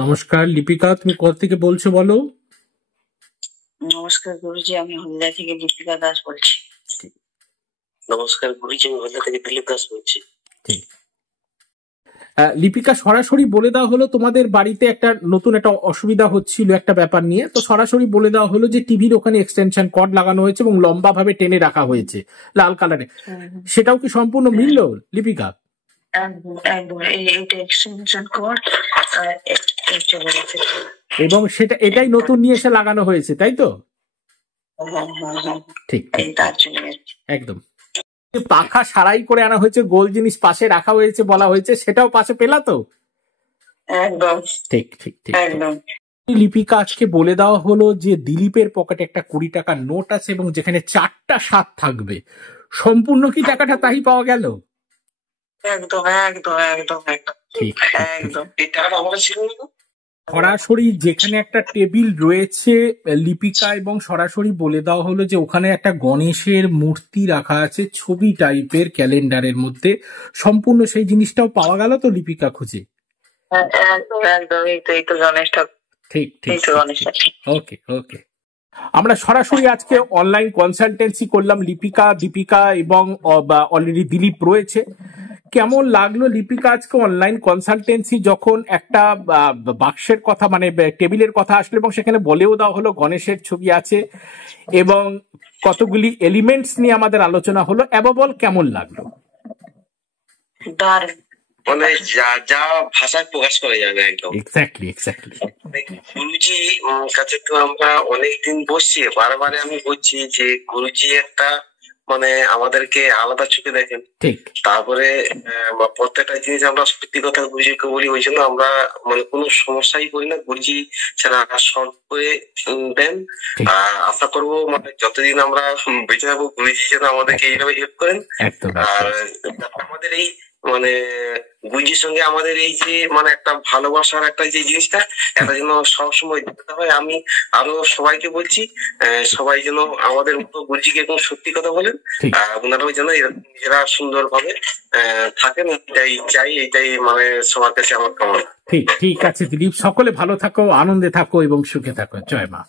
নমস্কার লিপিকা, তুমি কোথা থেকে বলছো বলো? নমস্কার গুরুজি, আমি হলদিয়া থেকে লিপিকা দাস বলছি। নমস্কার গুরুজি, আমি হলদিয়া থেকে দিলীপ দাস বলছি। ঠিক। লিপিকা, সরাসরি বলে দেওয়া হলো তোমাদের বাড়িতে একটা নতুন একটা অসুবিধা হচ্ছিল একটা ব্যাপার নিয়ে, তো সরাসরি বলে দেওয়া হলো যে টিভির ওখানে এক্সটেনশন কর্ড লাগানো হয়েছে এবং লম্বা ভাবে টেনে রাখা হয়েছে লাল কালারে। সেটাও কি সম্পূর্ণ মিলল লিপিকা? একদম একদম, এইটা এক্সটেনশন কর্ড চলে গেছে এবং সেটা এটাই নতুন নিয়ে এসে লাগানো হয়েছে, তাই তো? ঠিক, একদম। পাখা সারাই করে আনা হয়েছে, গোল জিনিস পাশে রাখা হয়েছে বলা হয়েছে, সেটাও পাশে পেলা তো? একদম ঠিক ঠিক ঠিক একদম। লিপিকা, আজকে বলে দেওয়া হলো যে দিলীপের পকেটে একটা 20 টাকার নোট আছে এবং যেখানে 4টা 7 থাকবে। সম্পূর্ণ কি টাকাটা তাই পাওয়া গেল? একদম একদম একদম একদম ঠিক একদম। এই টাকাটা আমার ছিল না। সরাসরি যেখানে একটা টেবিল রয়েছে লিপিকা, এবং সরাসরি বলে দেওয়া হলো যে ওখানে একটা গণেশের মূর্তি রাখা আছে ছবি টাইপের ক্যালেন্ডারের মধ্যে। সম্পূর্ণ সেই জিনিসটাও পাওয়া গেল তো লিপিকা খুঁজে? একদম একদম, এই তো গণেশ ঠাকুর। ঠিক ঠিক, ওকে ওকে। আমরা সরাসরি আজকে অনলাইন কনসালটেন্সি করলাম লিপিকা, দীপিকা এবং অলরেডি দিলীপ রয়েছে। কেমন লাগলো লিপিকা আজকে অনলাইন কনসালটেন্সি, যখন একটা বাক্সের কথা মানে টেবিলের কথা আসলো এবং সেখানে বলেও দেওয়া হলো গণেশের ছবি আছে এবং কতগুলি এলিমেন্টস নিয়ে আমাদের আলোচনা হলো? অ্যাবল কেমন লাগলো? মানে যা ভাষায় প্রকাশ করা যাবে একদম। এক্স্যাক্টলি। গুরুজি কাছে তো আমরা অনেকদিন বসছি, বারবার আমি বলছি যে গুরুজি একটা মানে আমাদেরকে আলাদা চোখে দেখেন। ঠিক। তারপরে প্রত্যেকটা জিনিস আমরা সত্যি কথা গুরুজিকে বলি, ওই জন্য আমরা মানে কোনো সমস্যাই করি না। গুরুজি সেটা সলভ করে দেন। আশা করবো মানে যতদিন আমরা বেঁচে থাকবো গুরুজি যেন আমাদেরকে এইভাবে হেল্প করেন। আর আমাদের এই মানে গুরুজির সঙ্গে আমাদের এই যে মানে একটা ভালোবাসার একটা যে জিনিসটা, এটা যেন সবসময় দিতে হয়। আমি আরো সবাইকে বলছি, সবাই যেন আমাদের মতো গুরুজিকে একদম সত্যি কথা বলেন, ওনারাও যেন নিজেরা সুন্দর ভাবে থাকেন, এটাই চাই, এটাই মানে সবার কাছে আমার কামনা। ঠিক আছে দিলীপ, সকলে ভালো থাকো, আনন্দে থাকো এবং সুখে থাকো। জয় মা।